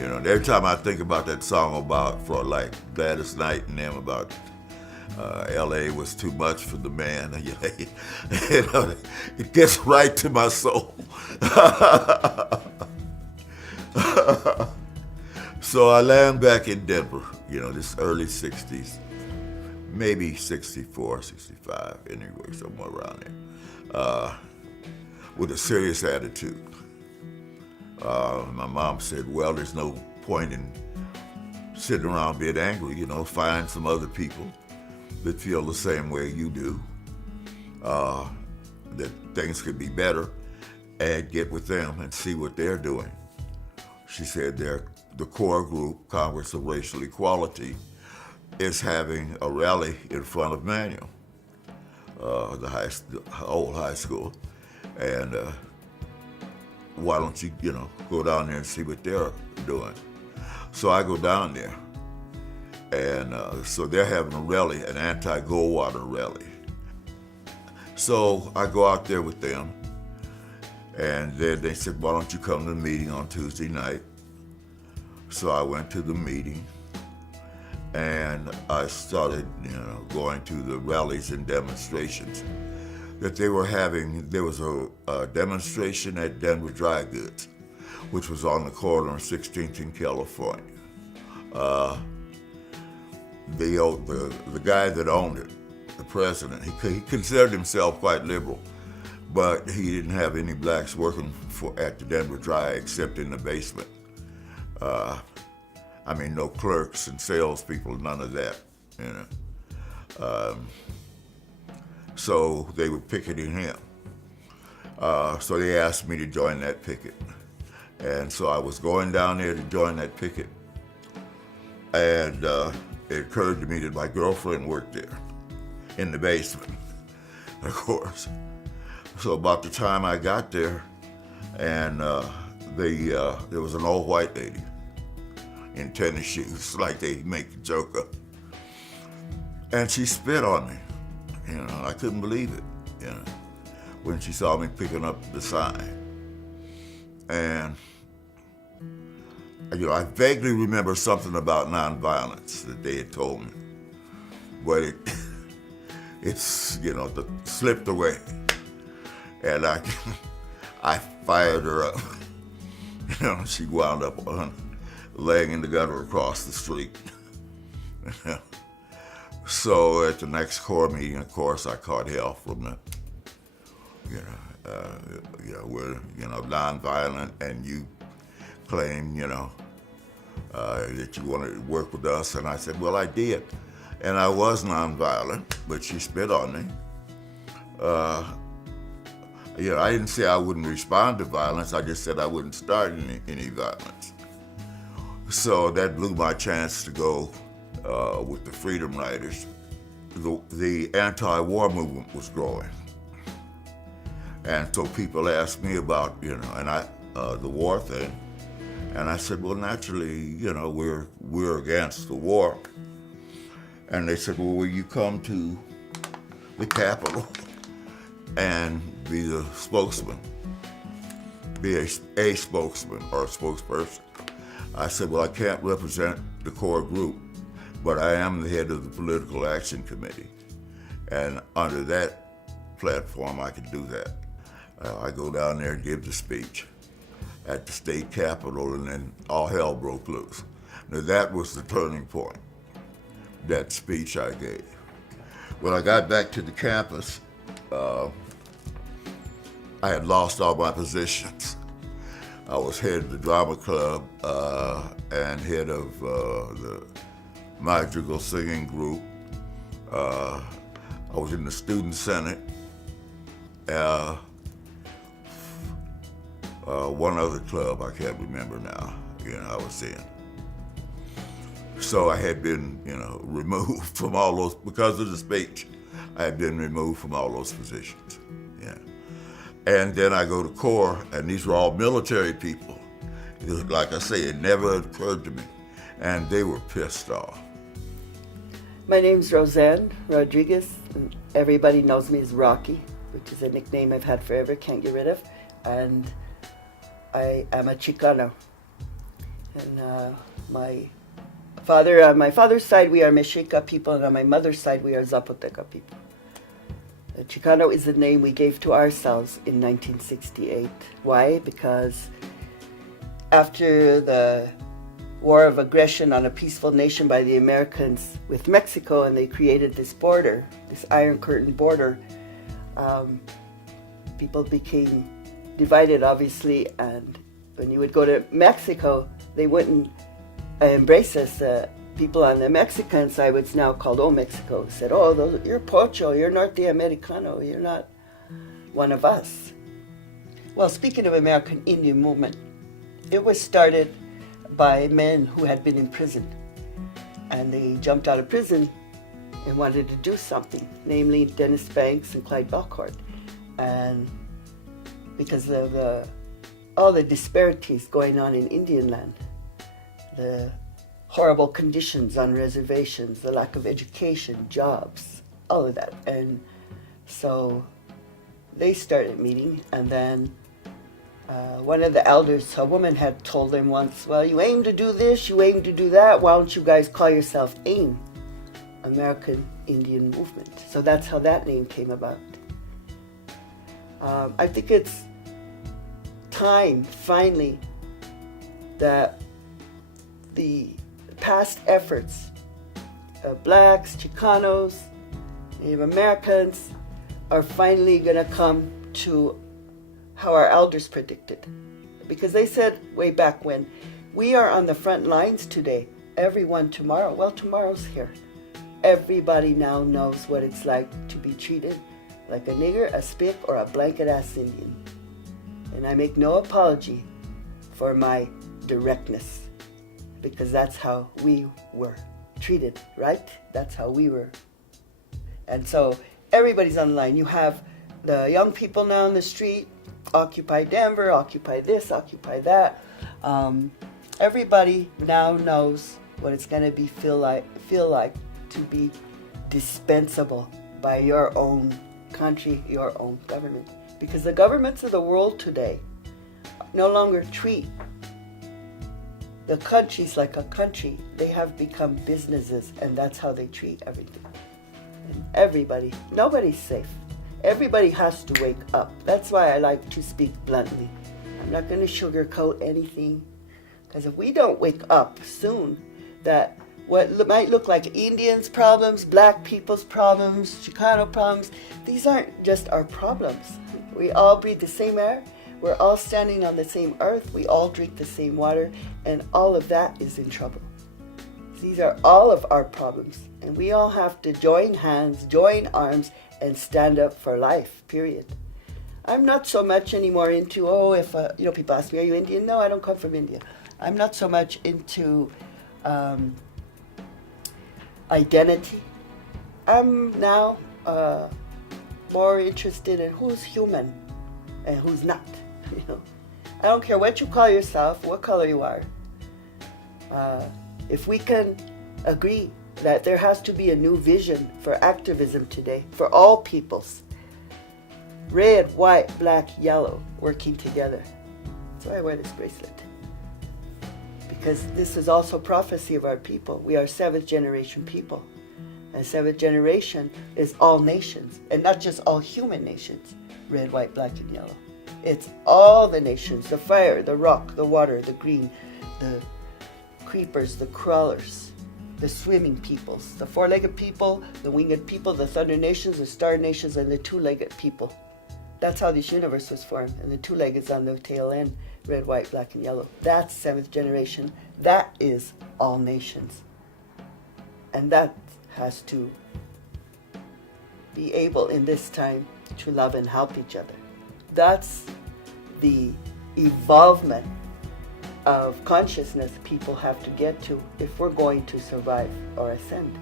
And every time I think about that song about for like Gladys Knight and them about L.A. was too much for the man, it gets right to my soul. So I land back in Denver, this early 60s, maybe 64, 65, anyway, somewhere around there, with a serious attitude. My mom said, well, there's no point in sitting around being angry, find some other people that feel the same way you do, that things could be better, and get with them and see what they're doing. She said the core group, Congress of Racial Equality, is having a rally in front of Manual, the old high school, and why don't you, go down there and see what they're doing? So I go down there, and so they're having a rally, an anti-Goldwater rally. So I go out there with them, and then they said, why don't you come to the meeting on Tuesday night? So I went to the meeting, and I started, going to the rallies and demonstrations that they were having. There was a demonstration at Denver Dry Goods, which was on the corner of 16th and California. The guy that owned it, the president, he considered himself quite liberal, but he didn't have any blacks working at the Denver Dry except in the basement. No clerks and salespeople, none of that, So they were picketing him. So they asked me to join that picket. And so I was going down there to join that picket. And it occurred to me that my girlfriend worked there in the basement, of course. So about the time I got there, and there was an old white lady in tennis shoes, like they make a joke of. And she spit on me. I couldn't believe it, when she saw me picking up the sign. And, I vaguely remember something about nonviolence that they had told me. But it's slipped away. And I fired her up. She wound up laying in the gutter across the street. So at the next core meeting, of course, I caught hell from the, we're, nonviolent, and you claim, that you wanted to work with us. And I said, well, I did. And I was nonviolent, but she spit on me. I didn't say I wouldn't respond to violence. I just said I wouldn't start any violence. So that blew my chance to go with the Freedom Riders. The anti-war movement was growing. And so people asked me about, the war thing. And I said, well, naturally, we're against the war. And they said, well, will you come to the Capitol and be the spokesman, be a spokesman or a spokesperson? I said, well, I can't represent the core group, but I am the head of the Political Action Committee. And under that platform, I could do that. I go down there and give the speech at the state capitol, and then all hell broke loose. Now that was the turning point, that speech I gave. When I got back to the campus, I had lost all my positions. I was head of the drama club and head of the madrigal singing group. I was in the student senate. One other club I can't remember now, I was in. So I had been, removed from all those, because of the speech, I had been removed from all those positions. And then I go to Corps, and these were all military people. Like I say, it never occurred to me. And they were pissed off. My name's Roseanne Rodriguez, and everybody knows me as Rocky, which is a nickname I've had forever, can't get rid of. And I am a Chicano. And on my father's side, we are Mexica people, and on my mother's side, we are Zapoteca people. Chicano is the name we gave to ourselves in 1968. Why? Because after the war of aggression on a peaceful nation by the Americans with Mexico, and they created this border, this Iron Curtain border, people became divided, obviously, and when you would go to Mexico, they wouldn't embrace us. People on the Mexican side, what's now called Old Mexico, said, "Oh, you're Pocho, you're Norte-Americano, you're not one of us." Well, speaking of American Indian movement, it was started by men who had been in prison, and they jumped out of prison and wanted to do something, namely Dennis Banks and Clyde Belcourt. And because of all the disparities going on in Indian land, the horrible conditions on reservations, the lack of education, jobs, all of that. And so they started meeting, and then one of the elders, a woman, had told them once, "Well, you aim to do this, you aim to do that, why don't you guys call yourself AIM, American Indian Movement?" So that's how that name came about. I think it's time, finally, that the past efforts of blacks, Chicanos, Native Americans are finally going to come to how our elders predicted. Because they said way back when, we are on the front lines today, everyone tomorrow. Well, tomorrow's here. Everybody now knows what it's like to be treated like a nigger, a spick, or a blanket-ass Indian. And I make no apology for my directness, because that's how we were treated, right? That's how we were. And so everybody's online. You have the young people now in the street, Occupy Denver, Occupy this, Occupy that. Everybody now knows what it's going to feel like to be dispensable by your own country, your own government. Because the governments of the world today no longer treat the countries like a country. They have become businesses, and that's how they treat everything. And everybody, nobody's safe. Everybody has to wake up. That's why I like to speak bluntly. I'm not going to sugarcoat anything, because if we don't wake up soon, that what might look like Indians' problems, black people's problems, Chicano problems, these aren't just our problems. We all breathe the same air. We're all standing on the same earth. We all drink the same water, and all of that is in trouble. These are all of our problems, and we all have to join hands, join arms, and stand up for life, period. I'm not so much anymore into, if people ask me, "Are you Indian?" No, I don't come from India. I'm not so much into identity. I'm now more interested in who's human and who's not. I don't care what you call yourself, what color you are. If we can agree that there has to be a new vision for activism today, for all peoples, red, white, black, yellow, working together. That's why I wear this bracelet. Because this is also prophecy of our people. We are seventh generation people. And seventh generation is all nations, and not just all human nations, red, white, black, and yellow. It's all the nations, the fire, the rock, the water, the green, the creepers, the crawlers, the swimming peoples, the four-legged people, the winged people, the thunder nations, the star nations, and the two-legged people. That's how this universe was formed, and the two-legged's on the tail end, red, white, black, and yellow. That's seventh generation. That is all nations. And that has to be able in this time to love and help each other. That's the evolvement of consciousness people have to get to if we're going to survive or ascend.